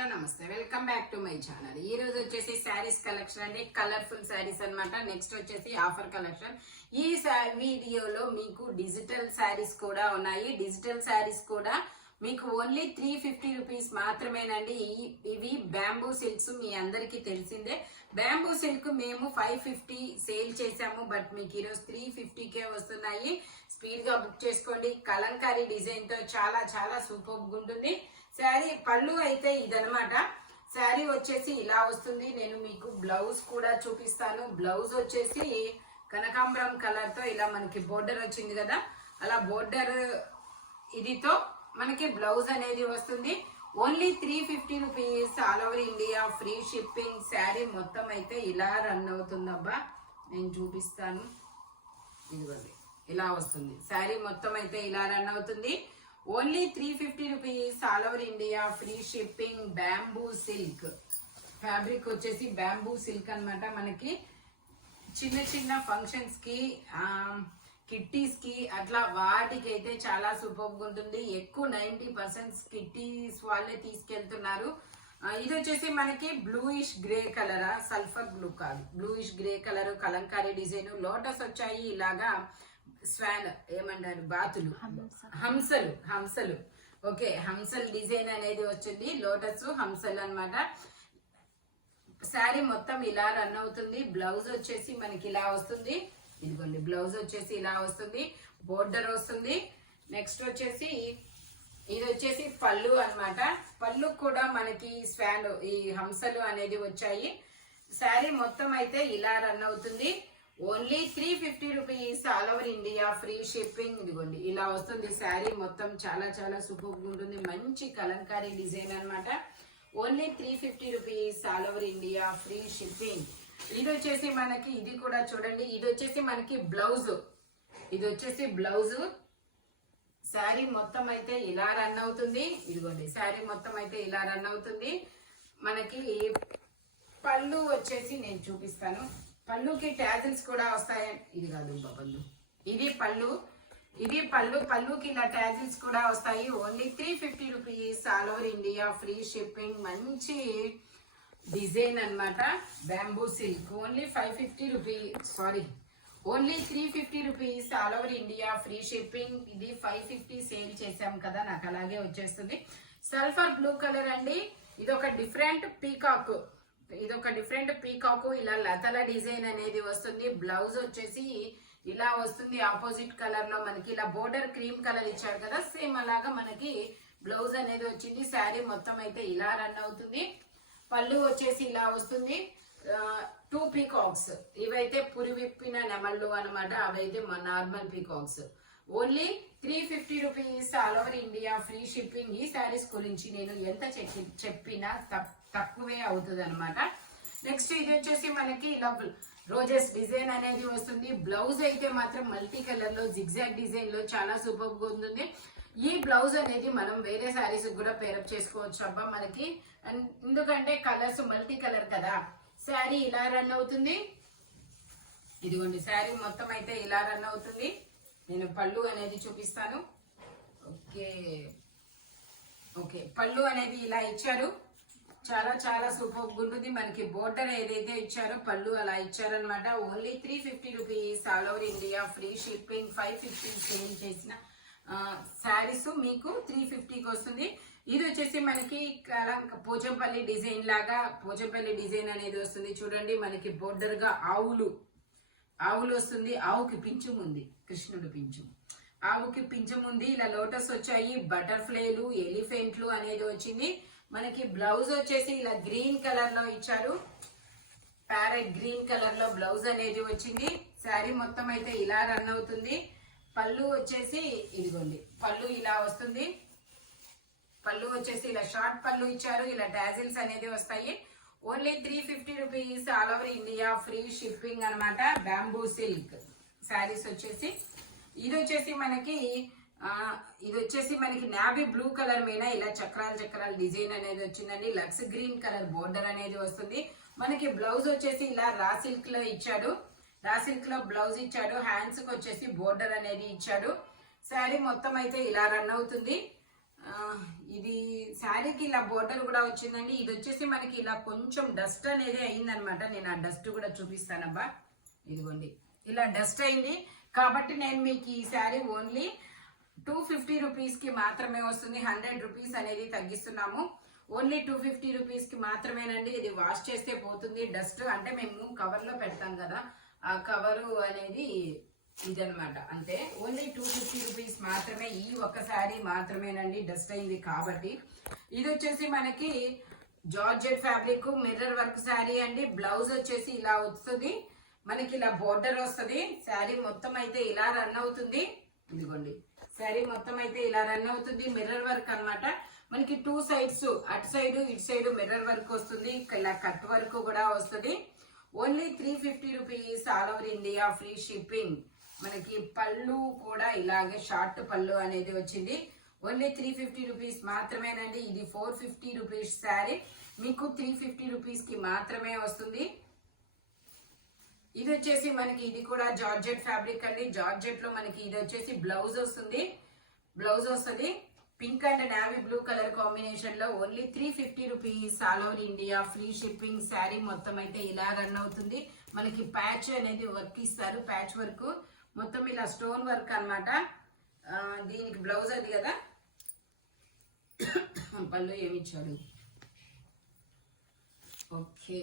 Hello నమస్తే, welcome back to my channel. ఈ రోజు వచ్చేసి శారీస్ కలెక్షన్ అండి, కలర్ఫుల్ శారీస్ అన్నమాట. నెక్స్ట్ వచ్చేసి ఆఫర్ కలెక్షన్. ఈ వీడియోలో మీకు డిజిటల్ శారీస్ కూడా ఉన్నాయి. డిజిటల్ శారీస్ కూడా మీకు ఓన్లీ 350 రూపీస్ మాత్రమేనండి. ఇవి బ్యాంబూ సిల్క్స్, మీ అందరికీ తెలిసిందే. బ్యాంబూ సిల్క్ మేము 550 సేల్ చేసాము, బట్ మీకు ఈరోజు 350కే వస్తున్నాయి. స్పీడ్ గా బుక్ చేసుకోండి. కలంకారీ డిజైన్ తో చాలా చాలా సూపర్ గా ఉంటుంది. శారీ పళ్ళు అయితే ఇదనమాట. శారీ వచ్చేసి ఇలా వస్తుంది. నేను మీకు బ్లౌజ్ కూడా చూపిస్తాను. బ్లౌజ్ వచ్చేసి కనకాంబరం కలర్ తో ఇలా మనకి బోర్డర్ వచ్చింది కదా, అలా బోర్డర్ ఇదితో మనకి బ్లౌజ్ అనేది వస్తుంది. Only 350 rupees, all over India free shipping. Sari మొత్తం అయితే ఇలా రన్ అవుతుందబ్బా, నేను చూపిస్తాను. ఇదిగోండి ఇలా వస్తుంది. శారీ మొత్తం అయితే ఇలా రన్ అవుతుంది. Only 350 rupees, all over India free shipping. Bamboo silk fabric వచ్చేసి బ్యాంబూ సిల్క్ అన్నమాట. మనకి చిన్న చిన్న ఫంక్షన్స్ కి, కిట్టీస్ కి అట్లా వాటికి అయితే చాలా సూపర్ గా ఉంటుంది. ఎక్కువ 90% కిట్టీస్ వాళ్ళే తీసుకెళ్తున్నారు. ఇది వచ్చేసి మనకి బ్లూయిష్ గ్రే కలరా, సల్ఫర్ బ్లూ కాదు, bluish grey colour Kalamkari design. Lotus వచ్చాయి ఇలాగా, స్వాన్ ఏమంటారు, బాతులు, హంసలు. ఓకే, హంసల్ డిజైన్ అనేది వచ్చింది. లోటస్ హంసలు అన్నమాట. శారీ మొత్తం ఇలా రన్ అవుతుంది. బ్లౌజ్ వచ్చేసి మనకి ఇలా వస్తుంది. ఇదిగోండి బ్లౌజ్ వచ్చేసి ఇలా వస్తుంది, బోర్డర్ వస్తుంది. నెక్స్ట్ వచ్చేసి ఇది వచ్చేసి పళ్ళు అన్నమాట. పళ్ళు కూడా మనకి స్వాన్, ఈ హంసలు అనేది వచ్చాయి. శారీ మొత్తం అయితే ఇలా రన్ అవుతుంది. Only 350 rupees, all over India free shipping. ఇదిగోండి ఇలా వస్తుంది. శారీ మొత్తం చాలా చాలా సూపర్ ఉంటుంది. మంచి కలంకారీ డిజైన్ అన్నమాట. Only 350 rupees, all over India free shipping. ఇది వచ్చేసి మనకి, ఇది కూడా చూడండి, ఇది వచ్చేసి మనకి బ్లౌజ్. ఇది వచ్చేసి బ్లౌజ్. శారీ మొత్తం అయితే ఇలా రన్ అవుతుంది. ఇదిగోండి శారీ మొత్తం అయితే ఇలా రన్ అవుతుంది. మనకి పళ్ళు వచ్చేసి నేను చూపిస్తాను. పళ్ళుకి ట్యాజిల్స్ కూడా వస్తాయి. ఇది కాదు పళ్ళు, ఇది పళ్ళు. ఇది పళ్ళుకి ఇలా ట్యాజిల్స్ కూడా వస్తాయి. Only 350 rupees, all over India free shipping. మంచి డిజైన్ అన్నమాట. Bamboo silk only 550 rupees, sorry only 350 rupees, all over India free shipping. ఇది 550 సేల్ చేసాం కదా, నాకు అలాగే వచ్చేస్తుంది. సల్ఫర్ బ్లూ కలర్ అండి. ఇది ఒక డిఫరెంట్ పీకాక్, ఇలా లతల డిజైన్ అనేది వస్తుంది. బ్లౌజ్ వచ్చేసి ఇలా వస్తుంది. ఆపోజిట్ కలర్ లో మనకి ఇలా బోర్డర్ క్రీమ్ కలర్ ఇచ్చాడు కదా, సేమ్ అలాగా మనకి బ్లౌజ్ అనేది వచ్చింది. శారీ మొత్తం అయితే ఇలా రన్ అవుతుంది. పళ్ళు వచ్చేసి ఇలా వస్తుంది. 2 పీకాక్స్, ఇవైతే పురి విప్పిన నెమళ్ళు అనమాట. అవైతే మా normal peacocks. Only 350 rupees, all over India free shipping. ఈ శారీస్ గురించి నేను ఎంత చెప్పినా తక్కువే అవుతుంది అనమాట. నెక్స్ట్ ఇది వచ్చేసి మనకి ఇలా రోజెస్ డిజైన్ అనేది వస్తుంది. బ్లౌజ్ అయితే మాత్రం మల్టీ కలర్ లో, జిగ్జాగ్ డిజైన్ లో చాలా సూపర్ గా ఉంటుంది. ఈ బ్లౌజ్ అనేది మనం వేరే శారీస్ కూడా పేరప్ చేసుకోవచ్చు అబ్బా మనకి, ఎందుకంటే కలర్స్ మల్టీ కలర్ కదా. శారీ ఇలా రన్ అవుతుంది. ఇదిగోండి శారీ మొత్తం అయితే ఇలా రన్ అవుతుంది. నేను పళ్ళు అనేది చూపిస్తాను. ఓకే పళ్ళు అనేది ఇలా ఇచ్చారు. చాలా చాలా సూపర్ ఉంటుంది. మనకి బోర్డర్ ఏదైతే ఇచ్చారో పళ్ళు అలా ఇచ్చారనమాట. Only 350 rupees, all over India free shipping. 550 sale చేసిన శారీస్ మీకు 350కి వస్తుంది. ఇది వచ్చేసి మనకి పోచంపల్లి డిజైన్ లాగా, పోచంపల్లి డిజైన్ అనేది వస్తుంది. చూడండి మనకి బోర్డర్ గా ఆవులు వస్తుంది. ఆవుకి పింఛం ఉంది, కృష్ణుడు పింఛం, ఆవుకి పింఛం ఉంది. ఇలా లోటస్ వచ్చాయి, బటర్ఫ్లైలు, ఎలిఫెంట్లు అనేది వచ్చింది. మనకి బ్లౌజ్ వచ్చేసి ఇలా గ్రీన్ కలర్ లో ఇచ్చారు. ప్యారెట్ గ్రీన్ కలర్ లో బ్లౌజ్ అనేది వచ్చింది. శారీ మొత్తం అయితే ఇలా రన్ అవుతుంది. పళ్ళు వచ్చేసి ఇదిగోండి, పళ్ళు ఇలా వస్తుంది. పళ్ళు వచ్చేసి ఇలా షార్ట్ పళ్ళు ఇచ్చారు. ఇలా టాజిల్స్ అనేది వస్తాయి. Only 350 rupees, all over India free shipping అనమాట. బ్యాంబూ సిల్క్ శారీస్ వచ్చేసి ఇది వచ్చేసి మనకి నావీ బ్లూ కలర్ మీద ఇలా చక్రాల డిజైన్ అనేది వచ్చిందండి. లక్స్ గ్రీన్ కలర్ బోర్డర్ అనేది వస్తుంది. మనకి బ్లౌజ్ వచ్చేసి ఇలా రా సిల్క్ లో ఇచ్చాడు. రా సిల్క్ లో బ్లౌజ్ ఇచ్చాడు. హ్యాండ్స్ కి వచ్చేసి బోర్డర్ అనేది ఇచ్చాడు. శారీ మొత్తం అయితే ఇలా రన్ అవుతుంది. ఇది శారీకి ఇలా బోర్డర్ కూడా వచ్చిందండి. ఇది వచ్చేసి మనకి ఇలా కొంచెం డస్ట్ అనేది అయిందనమాట. నేను ఆ డస్ట్ కూడా చూపిస్తానబ్బా. ఇదిగోండి ఇలా డస్ట్ అయింది కాబట్టి నేను మీకు ఈ శారీ ఓన్లీ 250 రూపీస్కి మాత్రమే వస్తుంది. 100 రూపీస్ అనేది తగ్గిస్తున్నాము. ఓన్లీ 250 రూపీస్కి మాత్రమేనండి. ఇది వాష్ చేస్తే పోతుంది డస్ట్. అంటే మేము కవర్లో పెడతాం కదా, ఆ కవరు అనేది ఇదనమాట. అంతే, ఓన్లీ 250 రూపీస్ మాత్రమే. ఈ ఒక్క శారీ మాత్రమేనండి డస్ట్ అయింది కాబట్టి. ఇది వచ్చేసి మనకి georgette fabric mirror work sari అండి. బ్లౌజ్ వచ్చేసి ఇలా వస్తుంది మనకి, ఇలా బోర్డర్ వస్తుంది. శారీ మొత్తం అయితే ఇలా రన్ అవుతుంది. ఇదిగోండి శారీ మొత్తం అయితే ఇలా రన్ అవుతుంది. మిర్రర్ వర్క్ అన్నమాట. మనకి 2 సైడ్స్, అటు సైడ్ ఇటు సైడ్ మిర్రర్ వర్క్ వస్తుంది. ఇలా కట్ వర్క్ కూడా వస్తుంది. Only 350 rupees, all over India free shipping. మనకి పళ్ళు కూడా ఇలాగే షార్ట్ పళ్ళు అనేది వచ్చింది. ఓన్లీ 350 రూపీస్ మాత్రమేనండి. ఇది 450 రూపీస్ శారీ మీకు 350 రూపీస్కి మాత్రమే వస్తుంది. ఇది వచ్చేసి మనకి ఇది కూడా జార్జెట్ ఫ్యాబ్రిక్ అండి. జార్జెట్ లో మనకి ఇది వచ్చేసి బ్లౌజ్ వస్తుంది. బ్లౌజ్ వస్తుంది pink and navy blue colour combination లో. Only 350 rupees, all over India free shipping. Sari మొత్తం అయితే ఇలా రన్ అవుతుంది. మనకి ప్యాచ్ అనేది వర్క్ ఇస్తారు. ప్యాచ్ వర్క్ మొత్తం ఇలా స్టోన్ వర్క్ అన్నమాట. దీనికి బ్లౌజ్ అది కదా. పళ్ళు ఏమి ఇచ్చాడు? ఓకే,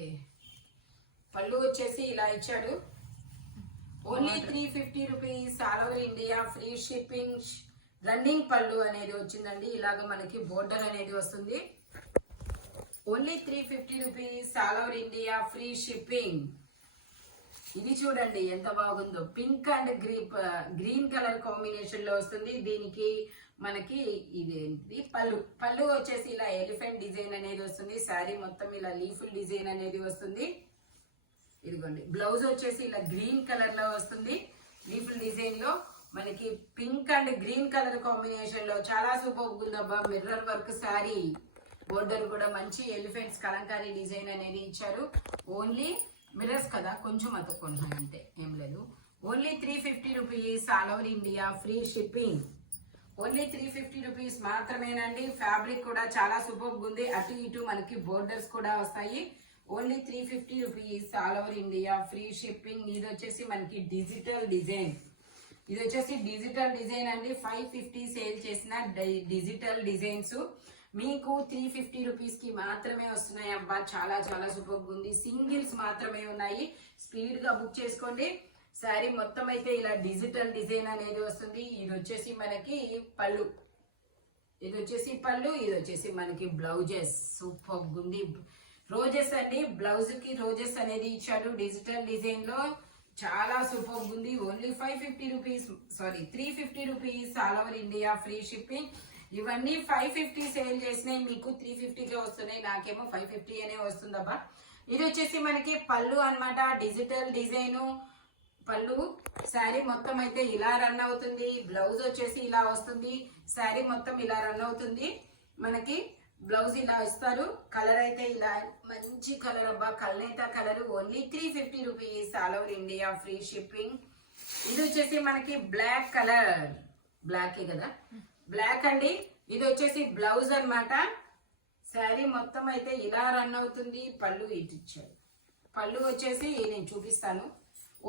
పళ్ళు వచ్చేసి ఇలా ఇచ్చాడు. Only 350 rupees, all over India free shipping. Running పళ్ళు అనేది వచ్చిందండి. ఇలాగ మనకి బోర్డర్ అనేది వస్తుంది. Only 350 rupees, all over India free shipping. ఇది చూడండి ఎంత బాగుందో. Pink and green colour combination లో వస్తుంది. దీనికి మనకి ఇదేంటి పళ్ళు. పళ్ళు వచ్చేసి ఇలా ఎలిఫెంట్ డిజైన్ అనేది వస్తుంది. శారీ మొత్తం ఇలా లీఫుల్ డిజైన్ అనేది వస్తుంది. ఇదిగోండి బ్లౌజ్ వచ్చేసి ఇలా గ్రీన్ కలర్ లో వస్తుంది. లీఫుల్ డిజైన్ లో మనకి pink and green colour combination లో చాలా సూపర్ ఉందబ్బా. మిర్రర్ వర్క్ శారీ, బోర్డర్ కూడా మంచి ఎలిఫెంట్స్ కలంకారీ డిజైన్ అనేది ఇచ్చారు. ఓన్లీ మిర్రర్స్ కదా, కొంచెం అతుక్కుంటున్నాయి అంతే, ఏం లేదు. Only 350 rupees, all over India free shipping. Only 350 rupees మాత్రమేనండి. ఫ్యాబ్రిక్ కూడా చాలా సూపర్ ఉంది. అటు ఇటు మనకి బోర్డర్స్ కూడా వస్తాయి. Only 350 rupees, all over India free shipping. ఇది వచ్చేసి మనకి డిజిటల్ డిజైన్. ఇది వచ్చేసి డిజిటల్ డిజైన్ అండి. 550 సేల్ చేసిన డిజిటల్ డిజైన్స్ మీకు 350 రూపీస్ కి మాత్రమే వస్తున్నాయి అబ్బా. చాలా చాలా సూపర్ ఉంది. సింగిల్స్ మాత్రమే ఉన్నాయి. స్పీడ్ గా బుక్ చేసుకోండి. శారీ మొత్తం అయితే ఇలా డిజిటల్ డిజైన్ అనేది వస్తుంది. ఇది వచ్చేసి మనకి పళ్ళు, ఇది వచ్చేసి పళ్ళు, ఇది వచ్చేసి మనకి బ్లౌజెస్. సూపర్ ఉంది. రోజెస్ అండి, బ్లౌజ్ కి రోజెస్ అనేది ఇచ్చాడు డిజిటల్ డిజైన్ లో. చాలా సూపర్ ఉంది. Only 550 rupees, sorry 350 rupees, all over India free shipping. ఇవన్నీ 550 సేల్ చేసినాయి, మీకు 350కే వస్తున్నాయి. నాకేమో 550 అనే వస్తుందబ్బా. ఇది వచ్చేసి మనకి పళ్ళు అన్నమాట. డిజిటల్ డిజైన్ పళ్ళు. శారీ మొత్తం అయితే ఇలా రన్ అవుతుంది. బ్లౌజ్ వచ్చేసి ఇలా వస్తుంది. శారీ మొత్తం ఇలా రన్ అవుతుంది. మనకి బ్లౌజ్ ఇలా ఇస్తారు. కలర్ అయితే ఇలా మంచి కలర్ అబ్బా, కల్నేత colour. Only 350 rupees, all over India free shipping. ఇది వచ్చేసి మనకి బ్లాక్ కలర్, బ్లాక్ కదా, బ్లాక్ అండి. ఇది వచ్చేసి బ్లౌజ్ అన్నమాట. శారీ మొత్తం అయితే ఇలా రన్ అవుతుంది. పళ్ళు ఇటు ఇచ్చాడు. పళ్ళు వచ్చేసి నేను చూపిస్తాను.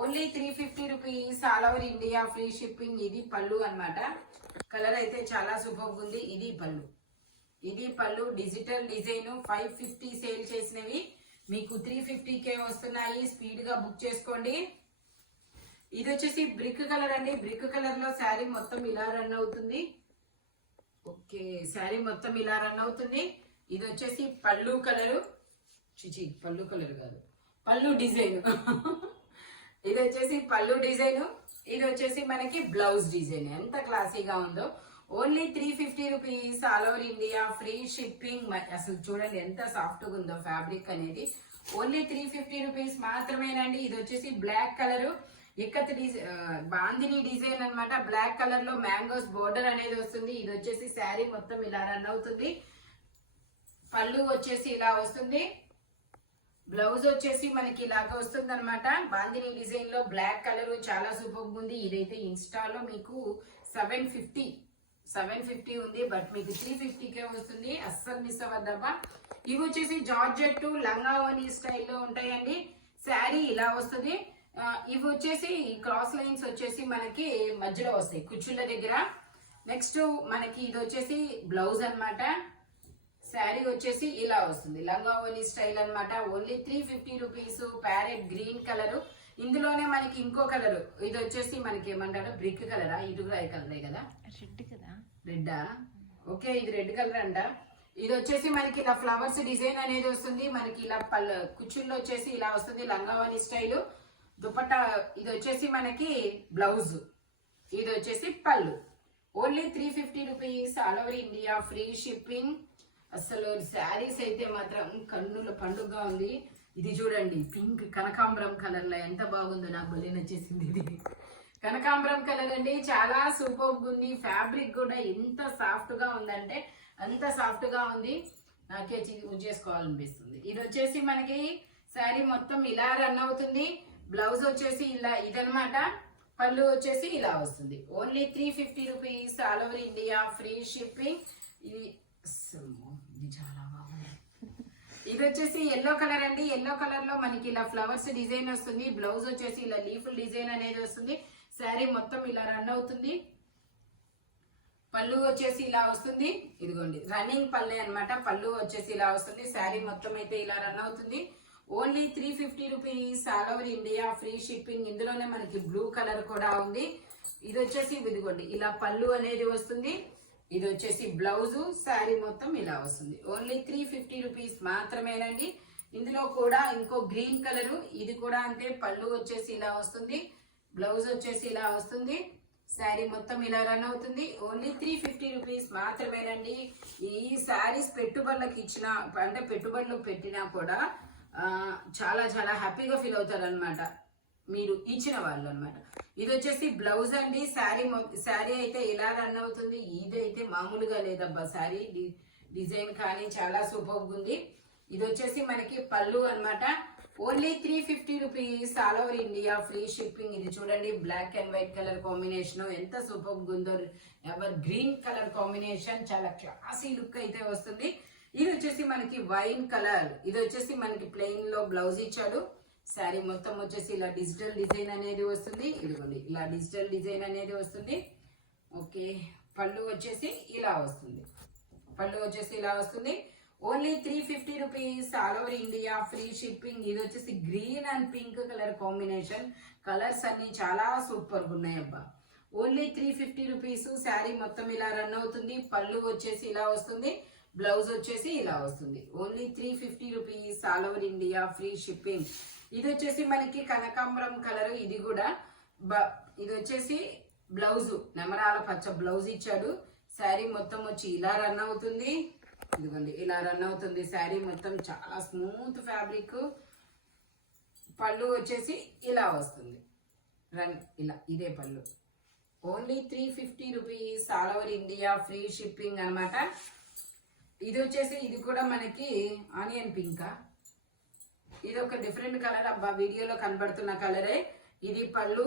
Only 350 rupees, all over India free shipping. ఇది పళ్ళు అన్నమాట. కలర్ అయితే చాలా సూపర్ ఉంది. ఇది పళ్ళు, ఇది పళ్ళు. డిజిటల్ డిజైన్ 550 సేల్ చేసినవి మీకు 350కే వస్తున్నాయి. స్పీడ్ గా బుక్ చేసుకోండి. ఇది వచ్చేసి బ్రిక్ కలర్ అండి. బ్రిక్ కలర్ లో శారీ మొత్తం ఇలా రన్ అవుతుంది. ఓకే, శారీ మొత్తం ఇలా రన్ అవుతుంది. ఇది వచ్చేసి పళ్ళు కలరు, చిచి పళ్ళు కలర్ కాదు, పళ్ళు డిజైన్. ఇది వచ్చేసి పళ్ళు డిజైన్. ఇది వచ్చేసి మనకి బ్లౌజ్ డిజైన్. ఎంత క్లాసీగా ఉందో. Only 350 rupees, all over India free shipping. అసలు చూడండి ఎంత సాఫ్ట్ గా ఉందో ఫ్యాబ్రిక్ అనేది. ఓన్లీ 350 రూపీస్ మాత్రమేనండి. ఇది వచ్చేసి black colour, ikat bandhani design అన్నమాట. బ్లాక్ కలర్ లో మ్యాంగోస్ బోర్డర్ అనేది వస్తుంది. ఇది వచ్చేసి శారీ మొత్తం ఇలా రన్ అవుతుంది. పళ్ళు వచ్చేసి ఇలా వస్తుంది. బ్లౌజ్ వచ్చేసి మనకి ఇలాగ వస్తుంది అనమాట. బాందిని డిజైన్ లో బ్లాక్ కలర్ చాలా సూపర్ ఉంది. ఇదైతే ఇన్స్టాలో మీకు 750 750 ఉంది, బట్ మీకు 350కే వస్తుంది. అస్సలు మిస్ అవ్వద్దబ్బా. ఇవి వచ్చేసి జార్జెట్ లంగా ఓని స్టైల్లో ఉంటాయండి. శారీ ఇలా వస్తుంది. ఇవి వచ్చేసి క్రాస్ లైన్స్ వచ్చేసి మనకి మధ్యలో వస్తాయి కుచ్చుళ్ళ దగ్గర. నెక్స్ట్ మనకి ఇది వచ్చేసి బ్లౌజ్ అన్నమాట. శారీ వచ్చేసి ఇలా వస్తుంది, లంగా ఓని స్టైల్ అన్నమాట. Only 350 rupees. Parrot green colour. ఇందులోనే మనకి ఇంకో కలర్, ఇది వచ్చేసి మనకి ఏమంటారు బ్రిక్ కలరా, ఇది కూడా ఈ కలరే కదా, రెడ్ కదా, రెడ్డా, ఓకే ఇది రెడ్ కలర్ అంట. ఇది వచ్చేసి మనకి ఇలా ఫ్లవర్స్ డిజైన్ అనేది వస్తుంది. మనకి ఇలా కుచ్చుల్లో వచ్చేసి ఇలా వస్తుంది, లంగావాణి స్టైల్. దుపట్టా ఇది వచ్చేసి మనకి బ్లౌజ్, ఇది వచ్చేసి పళ్ళు. Only 350 rupees. All over India free shipping. అసలు శారీస్ అయితే మాత్రం కన్నుల పండుగగా ఉంది. ఇది చూడండి, పింక్ కనకాంబరం కలర్ లో ఎంత బాగుందో, నాకు భలే నచ్చేసింది. ఇది కనకాంబరం కలర్ అండి, చాలా సూపర్ ఉంది. ఫ్యాబ్రిక్ కూడా ఎంత సాఫ్ట్ గా ఉందంటే అంత సాఫ్ట్ గా ఉంది, నాకే ఉంచేసుకోవాలనిపిస్తుంది. ఇది వచ్చేసి మనకి శారీ మొత్తం ఇలా రన్ అవుతుంది. బ్లౌజ్ వచ్చేసి ఇలా ఇదనమాట. పళ్ళు వచ్చేసి ఇలా వస్తుంది. Only 350 rupees. All over India free shipping. ఇది చాలా బాగుంది. ఇది వచ్చేసి ఎల్లో కలర్ అండి. ఎల్లో కలర్ లో మనకి ఇలా ఫ్లవర్స్ డిజైన్ వస్తుంది. బ్లౌజ్ వచ్చేసి ఇలా లీఫ్ డిజైన్ అనేది వస్తుంది. శారీ మొత్తం ఇలా రన్ అవుతుంది. పళ్ళు వచ్చేసి ఇలా వస్తుంది. ఇదిగోండి రన్నింగ్ పల్లె అన్నమాట. పళ్ళు వచ్చేసి ఇలా వస్తుంది. శారీ మొత్తం అయితే ఇలా రన్ అవుతుంది. Only 350 rupees. All over India free shipping. ఇందులోనే మనకి బ్లూ కలర్ కూడా ఉంది. ఇది వచ్చేసి ఇదిగోండి ఇలా పళ్ళు అనేది వస్తుంది. ఇది వచ్చేసి బ్లౌజ్. శారీ మొత్తం ఇలా వస్తుంది. ఓన్లీ 350 రూపీస్ మాత్రమేనండి. ఇందులో కూడా ఇంకో గ్రీన్ కలర్, ఇది కూడా అంతే. పళ్ళు వచ్చేసి ఇలా వస్తుంది, బ్లౌజ్ వచ్చేసి ఇలా వస్తుంది. శారీ మొత్తం ఇలా రన్ అవుతుంది. ఓన్లీ 350 రూపీస్ మాత్రమేనండి. ఈ శారీస్ పెట్టుబడులకు ఇచ్చిన అంటే పెట్టుబడులు పెట్టినా కూడా చాలా చాలా హ్యాపీగా ఫీల్ అవుతారు అనమాట, మీరు ఇచ్చిన వాళ్ళు అనమాట. ఇది వచ్చేసి బ్లౌజ్ అండి. శారీ అయితే ఇలా రన్ అవుతుంది. ఇదైతే మామూలుగా లేదబ్బా, శారీ డిజైన్ కానీ చాలా సూపర్గా ఉంది. ఇది వచ్చేసి మనకి పళ్ళు అన్నమాట. Only 350 rupees. All over India free shipping. ఇది చూడండి, black and white colour combination ఎంత సూపర్గా ఉందో. ఎవర్ గ్రీన్ కలర్ కాంబినేషన్, చాలా క్లాసీ లుక్ అయితే వస్తుంది. ఇది వచ్చేసి మనకి వైన్ కలర్. ఇది వచ్చేసి మనకి ప్లెయిన్ లో బ్లౌజ్ ఇచ్చాడు. శారీ మొత్తం వచ్చేసి ఇలా డిజిటల్ డిజైన్ అనేది వస్తుంది. ఇదిగోండి ఇలా డిజిటల్ డిజైన్ అనేది వస్తుంది. ఓకే, పళ్ళు వచ్చేసి ఇలా వస్తుంది. పళ్ళు వచ్చేసి ఇలా వస్తుంది. Only 350 rupees. All over India free shipping. ఇది వచ్చేసి green and pink colour combination. Colours అన్ని చాలా సూపర్గా ఉన్నాయి అబ్బా. Only 350 rupees. శారీ మొత్తం ఇలా రన్ అవుతుంది. పళ్ళు వచ్చేసి ఇలా వస్తుంది, బ్లౌజ్ వచ్చేసి ఇలా వస్తుంది. Only 350 rupees. All over India free shipping. ఇది వచ్చేసి మనకి కనకాంబరం కలర్. ఇది కూడా ఇది వచ్చేసి బ్లౌజ్, నెమరాల పచ్చ బ్లౌజ్ ఇచ్చాడు. శారీ మొత్తం వచ్చి ఇలా రన్ అవుతుంది. ఇదిగోండి ఇలా రన్ అవుతుంది. శారీ మొత్తం చాలా స్మూత్ ఫ్యాబ్రిక్. పళ్ళు వచ్చేసి ఇలా వస్తుంది, రన్ ఇలా ఇదే పళ్ళు. Only 350 rupees. All over India free shipping అనమాట. ఇది వచ్చేసి ఇది కూడా మనకి ఆనియన్ పింకా, ఇది ఒక డిఫరెంట్ కలర్ అబ్బా, వీడియోలో కనబడుతున్న కలరే. ఇది పళ్ళు,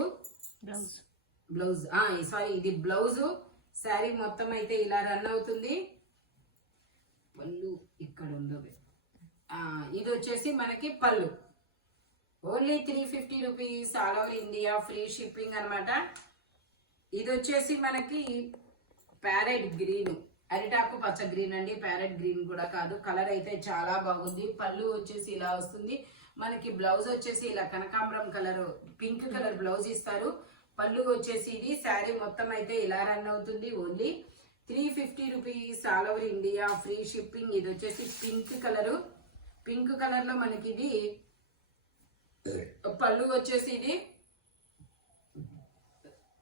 బ్లౌజ్ సారీ ఇది బ్లౌజ్. శారీ మొత్తం అయితే ఇలా రన్ అవుతుంది. పళ్ళు ఇక్కడ ఉందో, ఇది వచ్చేసి మనకి పళ్ళు. Only 350 rupees. All over India free shipping అనమాట. ఇది వచ్చేసి మనకి ప్యారెట్ గ్రీన్, అరిటాకు పచ్చ గ్రీన్ అండి, ప్యారెట్ గ్రీన్ కూడా కాదు. కలర్ అయితే చాలా బాగుంది. పళ్ళు వచ్చేసి ఇలా వస్తుంది. మనకి బ్లౌజ్ వచ్చేసి ఇలా కనకాంబరం కలర్ పింక్ కలర్ బ్లౌజ్ ఇస్తారు. పళ్ళు వచ్చేసి ఇది. శారీ మొత్తం అయితే ఇలా రన్ అవుతుంది. Only 350 rupees. All over India free shipping. ఇది వచ్చేసి పింక్ కలర్. పింక్ కలర్ లో మనకి ఇది పళ్ళు వచ్చేసి ఇది.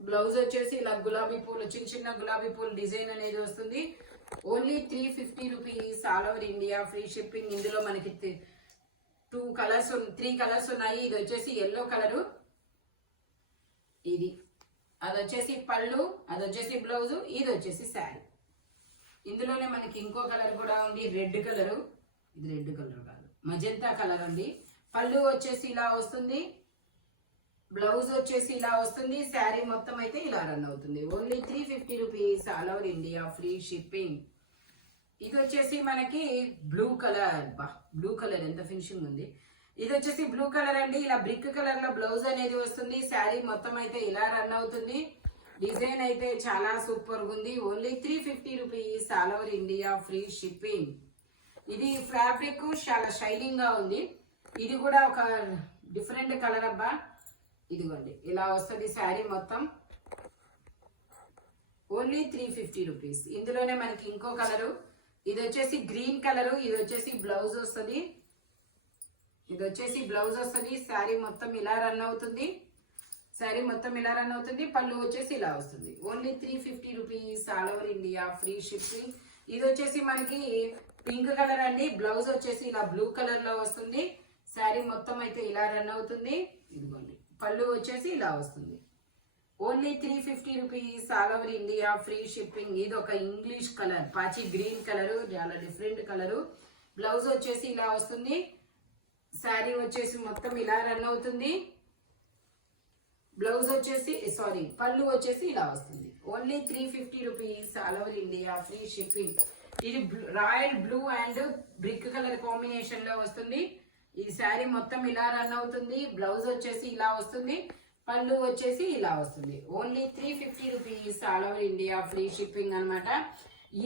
బ్లౌజ్ వచ్చేసి ఇలా గులాబీ పూలు, చిన్న చిన్న గులాబీ పూలు డిజైన్ అనేది వస్తుంది. Only 350 rupees. All over India free shipping. ఇందులో మనకి 3 కలర్స్ ఉన్నాయి. ఇది వచ్చేసి ఎల్లో కలరు, ఇది అది వచ్చేసి పళ్ళు, అది వచ్చేసి బ్లౌజ్, ఇది వచ్చేసి శారీ. ఇందులోనే మనకి ఇంకో కలర్ కూడా ఉంది, రెడ్ కలరు. ఇది రెడ్ కలర్ కాదు, మజంతా కలర్ అండి. పళ్ళు వచ్చేసి ఇలా వస్తుంది. బ్లౌజ్ వచ్చేసి ఇలా వస్తుంది. శారీ మొత్తం అయితే ఇలా రన్ అవుతుంది. Only 350 rupees, all over India, free shipping. ఇది వచ్చేసి మనకి బ్లూ కలర్, బ్లూ కలర్ ఎంత ఫినిషింగ్ ఉంది. ఇది వచ్చేసి బ్లూ కలర్ అండి. ఇలా బ్రిక్ కలర్ లో బ్లౌజ్ అనేది వస్తుంది. శారీ మొత్తం అయితే ఇలా రన్ అవుతుంది. డిజైన్ అయితే చాలా సూపర్ గా ఉంది. Only 350 rupees, all over India, free shipping. ఇది ఫ్యాబ్రిక్ చాలా షైనింగ్ గా ఉంది. ఇది కూడా ఒక డిఫరెంట్ కలర్ అబ్బా. ఇదిగోండి ఇలా వస్తుంది శారీ మొత్తం. Only 350 rupees. ఇందులోనే మనకి ఇంకో కలరు, ఇది వచ్చేసి గ్రీన్ కలరు. ఇది వచ్చేసి బ్లౌజ్ వస్తుంది. ఇది వచ్చేసి బ్లౌజ్ వస్తుంది. శారీ మొత్తం ఇలా రన్ అవుతుంది. శారీ మొత్తం ఇలా రన్ అవుతుంది. పళ్ళు వచ్చేసి ఇలా వస్తుంది. Only 350 rupees, all over India, free shipping. ఇది వచ్చేసి మనకి పింక్ కలర్ అండి. బ్లౌజ్ వచ్చేసి ఇలా బ్లూ కలర్ లో వస్తుంది. శారీ మొత్తం అయితే ఇలా రన్ అవుతుంది. ఇదిగోండి పళ్ళు వచ్చేసి ఇలా వస్తుంది. Only 350 rupees, all over India, free shipping. ఇది ఒక ఇంగ్లీష్ కలర్, పాచి గ్రీన్ కలరు, చాలా డిఫరెంట్ కలరు. బ్లౌజ్ వచ్చేసి ఇలా వస్తుంది. శారీ వచ్చేసి మొత్తం ఇలా రన్ అవుతుంది. బ్లౌజ్ వచ్చేసి పళ్ళు వచ్చేసి ఇలా వస్తుంది. Only 350 rupees, all over India, free shipping. ఇది royal blue and brick colour combination లో వస్తుంది. ఈ శారీ మొత్తం ఇలా రన్ అవుతుంది. బ్లౌజ్ వచ్చేసి ఇలా వస్తుంది. పళ్ళు వచ్చేసి ఇలా వస్తుంది. Only 350 rupees, all over India, free shipping అనమాట.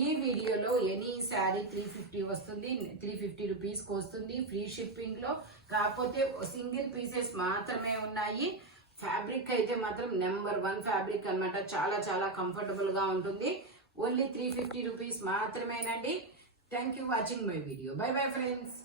ఈ వీడియోలో ఎనీ శారీ 350 వస్తుంది, 350 రూపీస్కి వస్తుంది ఫ్రీ షిప్పింగ్ లో. కాకపోతే సింగిల్ పీసెస్ మాత్రమే ఉన్నాయి. ఫ్యాబ్రిక్ అయితే మాత్రం నెంబర్ 1 ఫ్యాబ్రిక్ అనమాట. చాలా చాలా కంఫర్టబుల్ గా ఉంటుంది. ఓన్లీ 350 రూపీస్ మాత్రమేనండి. Thank you watching my video. Bye bye friends.